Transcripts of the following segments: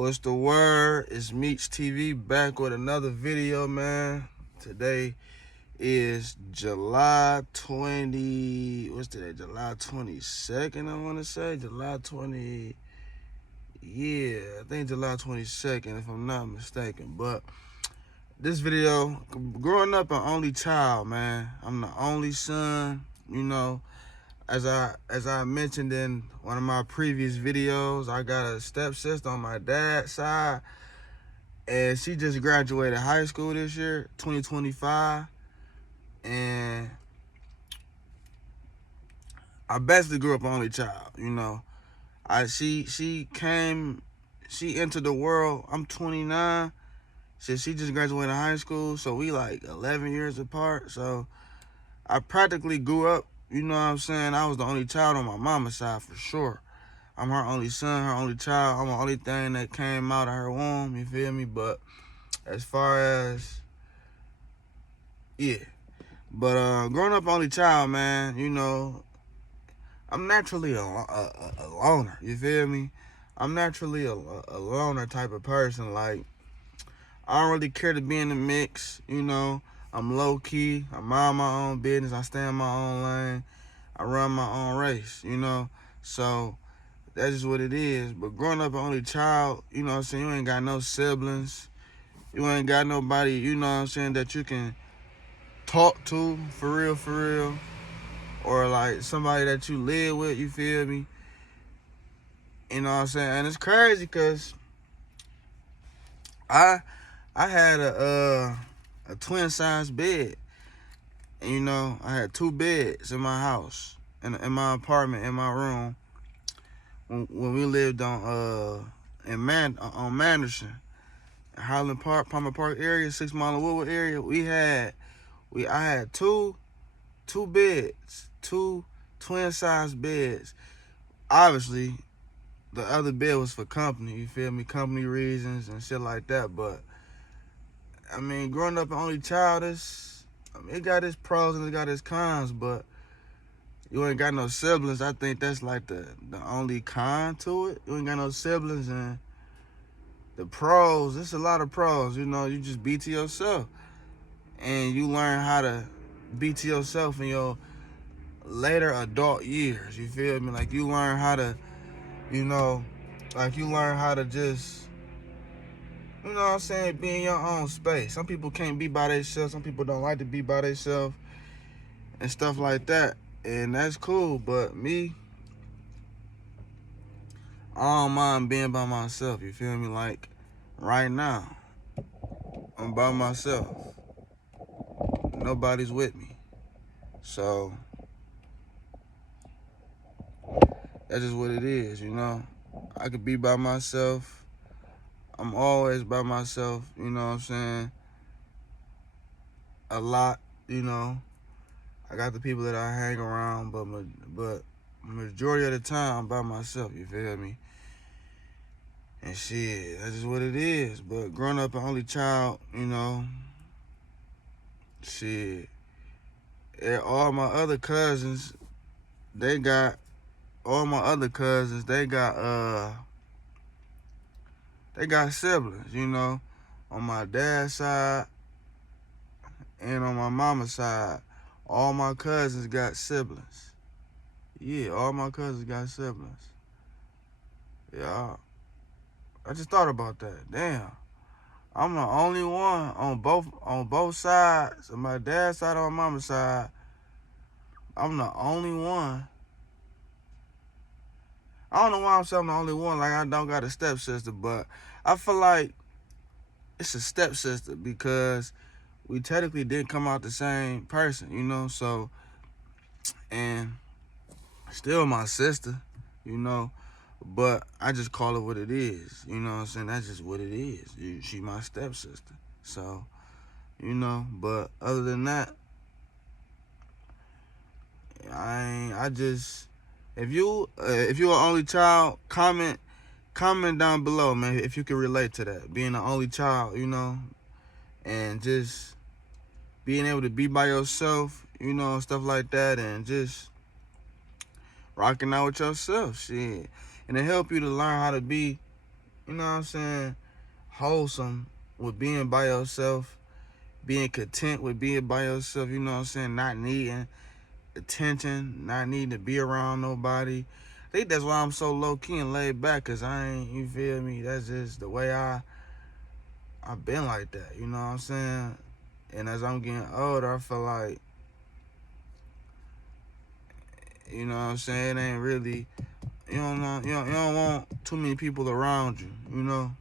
What's the word? It's Meech TV back with another video, man. Today is July 20. What's today? July 22nd, I want to say. July 20. Yeah, I think July 22nd, if I'm not mistaken. But this video, growing up an only child, man. I'm the only son, you know. As I mentioned in one of my previous videos, I got a stepsister on my dad's side, and she just graduated high school this year, 2025, and I basically grew up an only child, you know. She entered the world. I'm 29. She just graduated high school, so we like 11 years apart. So I practically grew up, you know what I'm saying? I was the only child on my mama's side for sure. I'm her only son, her only child. I'm the only thing that came out of her womb, you feel me? But as far as, yeah. But growing up only child, man, you know, I'm naturally a loner, you feel me? I'm naturally a loner type of person. Like, I don't really care to be in the mix, you know. I'm low-key. I mind my own business. I stay in my own lane. I run my own race, you know. So that's just what it is. But growing up an only child, you know what I'm saying, you ain't got no siblings. You ain't got nobody, you know what I'm saying, that you can talk to for real. Or like somebody that you live with, you feel me? You know what I'm saying? And it's crazy because I had a twin size bed. And you know, I had 2 beds in my house, in my apartment, in my room, when we lived on Manderson, Highland Park, Palmer Park area, 6 Mile of Woodward area. I had two beds, 2 twin size beds. Obviously, the other bed was for company, you feel me? Company reasons and shit like that. But I mean, growing up an only child, it got its pros and it got its cons, but you ain't got no siblings. I think that's like the only con to it. You ain't got no siblings, and the pros, there's a lot of pros. You know, you just be to yourself, and you learn how to be to yourself in your later adult years. You feel me? Like, you learn how to, you know, like, you learn how to just, you know what I'm saying, be in your own space. Some people can't be by themselves. Some people don't like to be by themselves and stuff like that. And that's cool. But me, I don't mind being by myself. You feel me? Like, right now, I'm by myself. Nobody's with me. So that's just what it is, you know. I could be by myself. I'm always by myself, you know what I'm saying? A lot, you know. I got the people that I hang around, but majority of the time I'm by myself, you feel me? And shit, that's just what it is. But growing up an only child, you know, shit, and all my other cousins, they got siblings, you know, on my dad's side and on my mama's side. All my cousins got siblings. Yeah, all my cousins got siblings. Yeah, I just thought about that. Damn, I'm the only one on both sides. On my dad's side, on my mama's side, I'm the only one. I don't know why I'm saying I'm the only one. Like, I don't got a stepsister, but I feel like it's a stepsister because we technically didn't come out the same person, you know. So, and still my sister, you know. But I just call it what it is. You know what I'm saying? That's just what it is. She my stepsister. So, you know, but other than that, if you're an only child, comment down below, man, if you can relate to that. Being the only child, you know, and just being able to be by yourself, you know, stuff like that, and just rocking out with yourself, shit. And it help you to learn how to be, you know what I'm saying, wholesome with being by yourself, being content with being by yourself, you know what I'm saying, not needing attention, not needing to be around nobody. I think that's why I'm so low-key and laid back, because I ain't, you feel me, that's just the way I've been like that, you know what I'm saying? And as I'm getting older, I feel like, you know what I'm saying, it ain't really, you don't know, you don't want too many people around you, you know?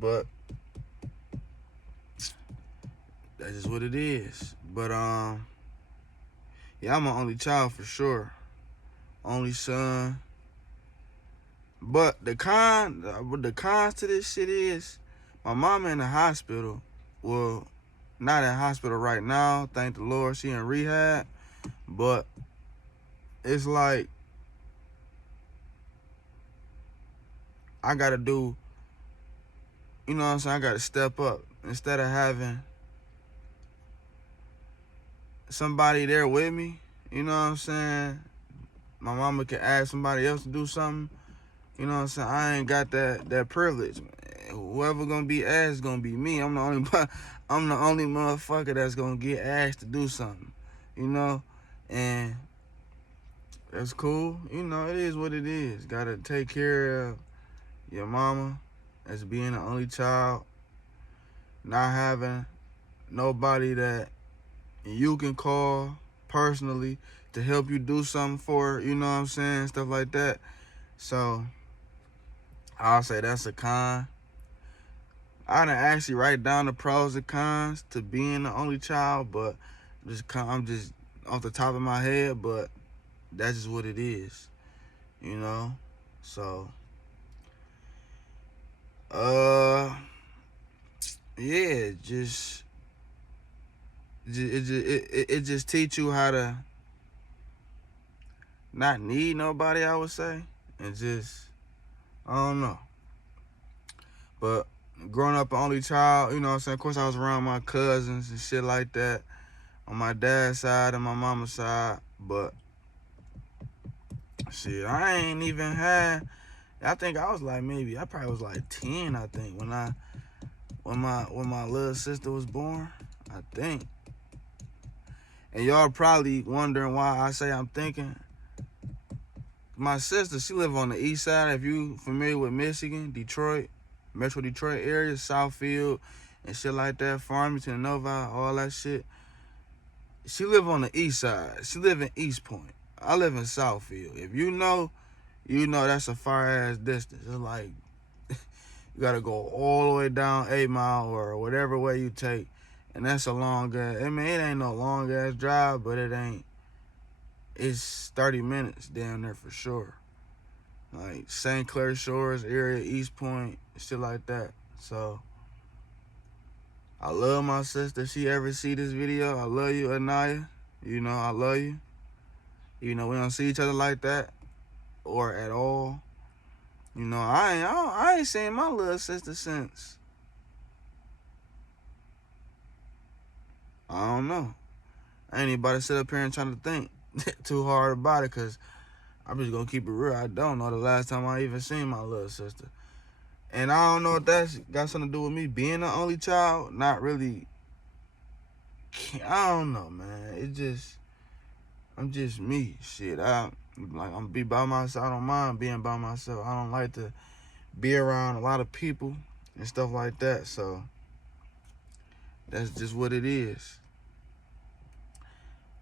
But that's just what it is. But yeah, I'm an only child for sure. Only son. But the cons to this shit is my mama in the hospital. Well, not in hospital right now, thank the Lord, she in rehab. But it's like I gotta do, you know what I'm saying, I gotta step up. Instead of having somebody there with me, you know what I'm saying, my mama can ask somebody else to do something. You know what I'm saying? I ain't got that privilege. Whoever gonna be asked gonna be me. I'm the only motherfucker that's gonna get asked to do something. You know? And that's cool. You know, it is what it is. Gotta take care of your mama as being the only child. Not having nobody that you can call personally to help you do something for, you know what I'm saying? Stuff like that. So I'll say that's a con. I didn't actually write down the pros and cons to being the only child, but I'm just off the top of my head, but that's just what it is, you know? So, yeah, it just teach you how to not need nobody, I would say, and just, I don't know. But growing up an only child, you know what I'm saying? Of course, I was around my cousins and shit like that on my dad's side and my mama's side. But shit, I ain't even had. I think I was like I probably was like 10. I think when my little sister was born. I think. And y'all probably wondering why I say I'm thinking. My sister, she live on the east side. If you familiar with Michigan, Detroit, Metro Detroit area, Southfield, and shit like that, Farmington, Novi, all that shit. She live on the east side. She live in East Point. I live in Southfield. If you know that's a far ass distance. It's like you gotta go all the way down 8 Mile or whatever way you take, and that's a long ass. I mean, it ain't no long ass drive, but it ain't. It's 30 minutes down there for sure. Like St. Clair Shores area, East Point, shit like that. So I love my sister. If she ever see this video, I love you, Anaya. You know, I love you. You know, we don't see each other like that or at all. You know, I ain't seen my little sister since, I don't know. I ain't about to sit up here and try to think too hard about it, because I'm just going to keep it real. I don't know the last time I even seen my little sister. And I don't know if that's got something to do with me being the only child. Not really. I don't know, man. I'm just me. Shit, I'm be by myself. I don't mind being by myself. I don't like to be around a lot of people and stuff like that. So that's just what it is.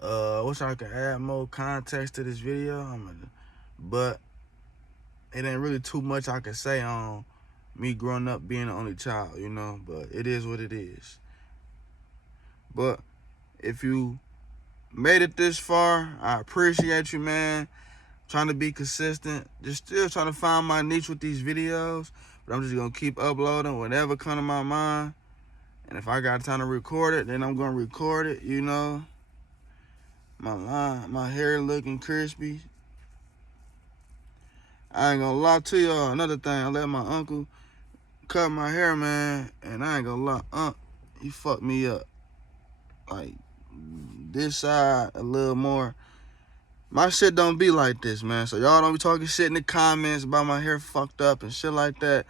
I wish I could add more context to this video, but it ain't really too much I can say on me growing up being the only child, you know. But it is what it is. But if you made it this far, I appreciate you, man. Trying to be consistent, just still trying to find my niche with these videos, but I'm just gonna keep uploading whatever comes to my mind, and if I got time to record it, then I'm gonna record it, you know. My hair looking crispy. I ain't gonna lie to y'all, another thing, I let my uncle cut my hair, man, and I ain't gonna lie, he fucked me up. Like, this side a little more My shit don't be like this, man. So y'all don't be talking shit in the comments about my hair fucked up and shit like that.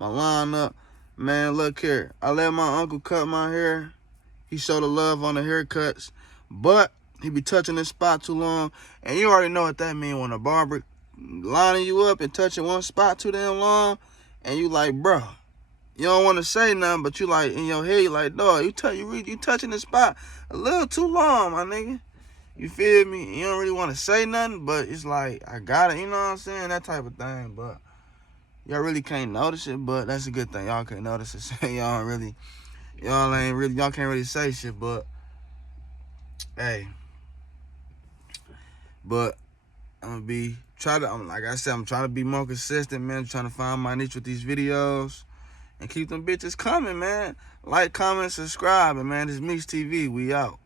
My line up. Man, look here. I let my uncle cut my hair. He showed the love on the haircuts. But he be touching this spot too long. And you already know what that mean when a barber lining you up and touching one spot too damn long. And you like, bro, you don't want to say nothing, but you like, in your head, you like, dog, you touching the spot a little too long, my nigga. You feel me? You don't really want to say nothing, but it's like, I got it, you know what I'm saying? That type of thing, but y'all really can't notice it, but that's a good thing. Y'all can't notice it. y'all can't really say shit, but, hey. But, like I said, I'm trying to be more consistent, man. I'm trying to find my niche with these videos and keep them bitches coming, man. Like, comment, subscribe, and man, this Meeks TV, we out.